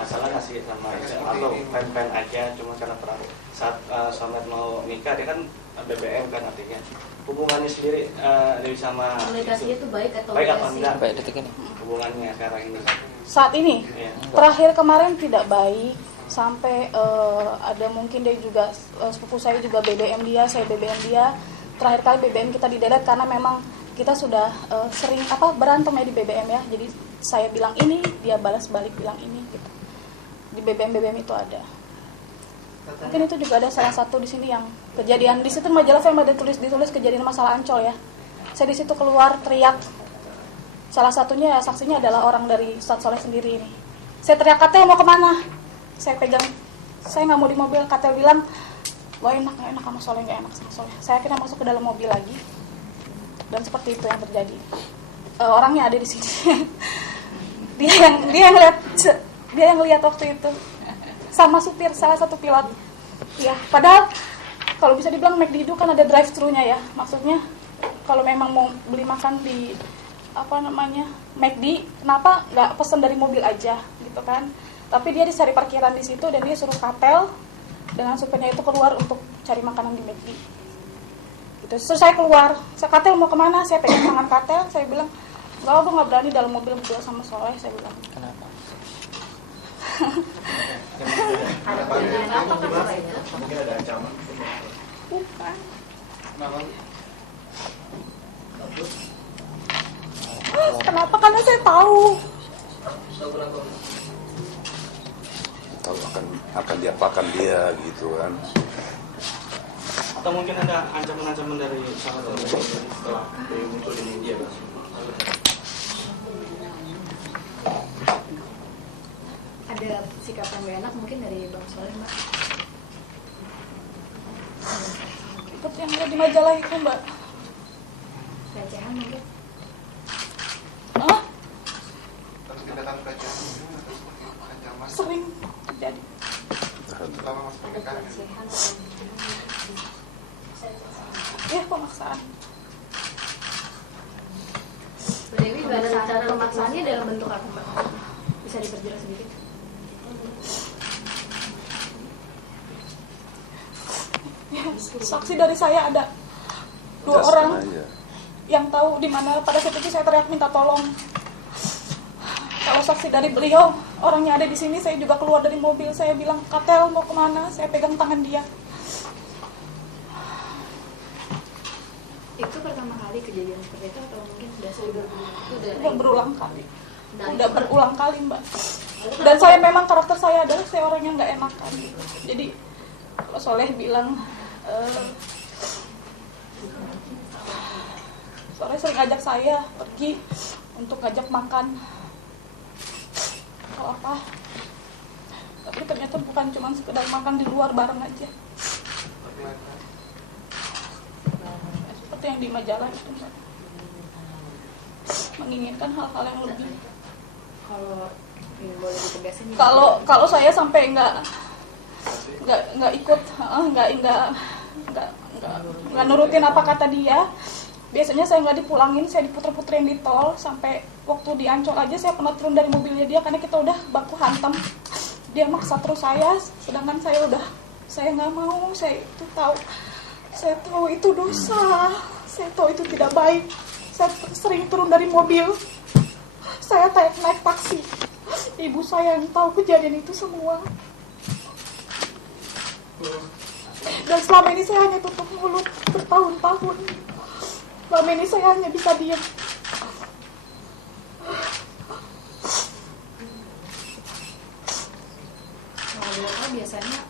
masalah nggak sih sama atau fan aja, cuma karena perang saat Somet mau nikah dia kan BBM kan, artinya hubungannya sendiri Dewi sama komunikasinya itu baik atau enggak? Baik detik ini. Hubungannya sekarang ini. Saat ini, Iya. terakhir kemarin tidak baik, sampai ada mungkin dia juga sepupu saya juga BBM dia, saya BBM dia. Terakhir kali BBM kita di-delete karena memang kita sudah sering berantem ya di BBM ya. Jadi saya bilang ini, dia balas balik bilang ini gitu. Di BBM itu ada. Mungkin itu juga ada salah satu di sini yang kejadian di situ majalah saya ada ditulis kejadian masalah Ancol ya. Saya di situ keluar teriak. Salah satunya saksinya adalah orang dari Ustadz Soleh sendiri ini. Saya teriak, Katel mau kemana? Saya pegang, saya nggak mau di mobil. Katel bilang, wah enak sama Soleh, nggak enak sama Soleh. Saya akhirnya masuk ke dalam mobil lagi. Dan seperti itu yang terjadi. Orangnya ada di sini. dia yang lihat waktu itu. Sama supir, salah satu pilot. Ya, padahal kalau bisa dibilang McD itu kan ada drive-thru-nya ya. Maksudnya kalau memang mau beli makan di McD, kenapa nggak pesen dari mobil aja gitu kan? Tapi dia dicari parkiran di situ dan dia suruh Katel dengan supirnya itu keluar untuk cari makanan di McD. Gitu. Terus saya keluar, saya Katel mau kemana? Saya pegang tangan Katel, saya bilang nggak, aku nggak berani dalam mobil berdua sama Soleh, saya bilang. Kenapa? Mungkin ada ancaman. Bukan. Kenapa? Karena saya tahu akan diapakan dia gitu kan. Atau mungkin ada ancaman-ancaman dari salah satu setelah muncul di media. ada sikap yang gak enak mungkin dari Bang Soleh, Mbak? Seperti yang ada di majalah itu, Mbak. Pelecehan mungkin? Hah? Terus tindakan pelecehan ancaman Sering terjadi. terutama mas pernikahan. Ya, pemaksaan. Dewi, cara pemaksaannya dalam bentuk apa, Mbak? Bisa diperjelas sedikit? Ya, saksi dari saya ada 2 orang yang tahu di mana pada saat itu saya teriak minta tolong. Kalau saksi dari beliau, orangnya ada di sini, saya juga keluar dari mobil, saya bilang, Katel mau kemana? Saya pegang tangan dia. Itu pertama kali kejadian seperti itu atau mungkin sudah sering? Udah berulang kali. Udah berulang kali, Mbak. Dan saya memang karakter saya adalah saya orang yang nggak enakan. Jadi kalau Soleh bilang, Soleh sering ngajak saya pergi untuk ngajak makan atau apa. Tapi ternyata bukan cuma sekedar makan di luar bareng aja. Seperti yang di majalah itu, Mbak. Menginginkan hal-hal yang lebih. Kalau ini boleh ditegasin? Kalau saya sampai nggak ikut, nggak nurutin apa kata dia, biasanya saya nggak dipulangin, saya diputer-puterin di tol. Sampai waktu di Ancol aja saya pernah turun dari mobilnya dia karena kita udah baku hantam. Dia maksa terus saya, sedangkan saya nggak mau. Saya tahu itu dosa, saya tahu itu tidak baik. Saya sering turun dari mobil, saya naik taksi. Ibu saya yang tahu kejadian itu semua. Dan selama ini saya hanya tutup mulut bertahun-tahun. Selama ini saya hanya bisa diam. Kalau biasanya